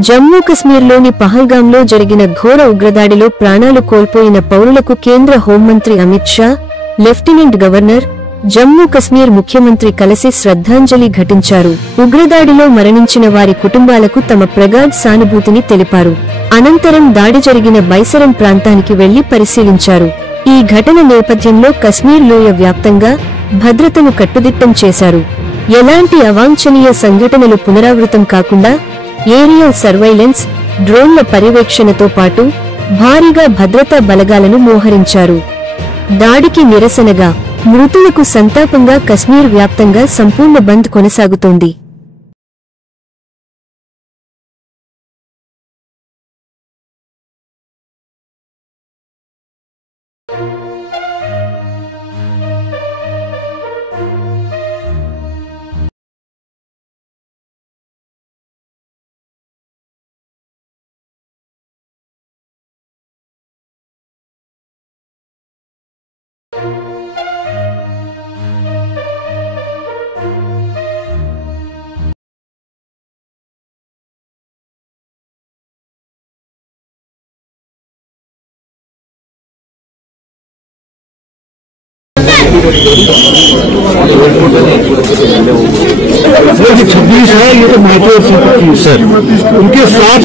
జమ్మూ కశ్మీర్లోని పహల్గాంలో జరిగిన ఘోర ఉగ్రదాడిలో ప్రాణాలు కోల్పోయిన పౌరులకు కేంద్ర హోంమంత్రి అమిత్ షా, లెఫ్టినెంట్ గవర్నర్, జమ్మూ కశ్మీర్ ముఖ్యమంత్రి కలిసి శ్రద్ధాంజలి ఘటించారు. ఉగ్రదాడిలో మరణించిన వారి కుటుంబాలకు తమ ప్రగాఢ సానుభూతిని తెలిపారు. అనంతరం దాడి జరిగిన బైసరన్ ప్రాంతానికి వెళ్లి పరిశీలించారు. ఈ ఘటన నేపథ్యంలో కశ్మీర్ లోయ వ్యాప్తంగా భద్రతను కట్టుదిట్టం చేశారు. ఎలాంటి అవాంఛనీయ సంఘటనలు పునరావృతం కాకుండా ఏరియల్ సర్వైలెన్స్, డ్రోన్ల పర్యవేక్షణతో పాటు భారీగా భద్రతా బలగాలను మోహరించారు. దాడికి నిరసనగా, మృతులకు సంతాపంగా కశ్మీర్ వ్యాప్తంగా సంపూర్ణ బంద్ కొనసాగుతోంది. ये 26 है, ये तो मेट्रो सर उनके साथ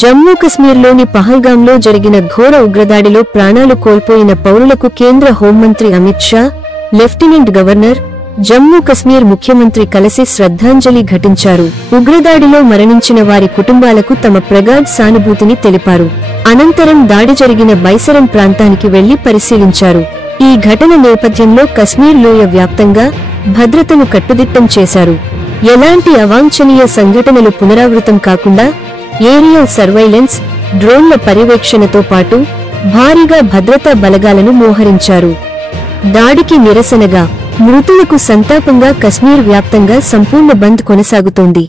జమ్మూ కశ్మీర్లోని పహల్గాంలో జరిగిన ఘోర ఉగ్రదాడిలో ప్రాణాలు కోల్పోయిన పౌరులకు కేంద్ర హోంమంత్రి అమిత్ షా, లెఫ్టినెంట్ గవర్నర్, జమ్మూ కశ్మీర్ ముఖ్యమంత్రి కలిసి శ్రద్ధాంజలి ఘటించారు. ఉగ్రదాడిలో మరణించిన వారి కుటుంబాలకు తమ ప్రగాఢ సానుభూతిని తెలిపారు. అనంతరం దాడి జరిగిన బైసరన్ ప్రాంతానికి వెళ్లి పరిశీలించారు. ఈ ఘటన నేపథ్యంలో కశ్మీర్ లోయ వ్యాప్తంగా భద్రతను కట్టుదిట్టం చేశారు. ఎలాంటి అవాంఛనీయ సంఘటనలు పునరావృతం కాకుండా ఏరియల్ సర్వైలెన్స్, డ్రోన్ల పర్యవేక్షణతో పాటు భారీగా భద్రతా బలగాలను మోహరించారు. దాడికి నిరసనగా, మృతులకు సంతాపంగా కశ్మీర్ వ్యాప్తంగా సంపూర్ణ బంద్ కొనసాగుతోంది.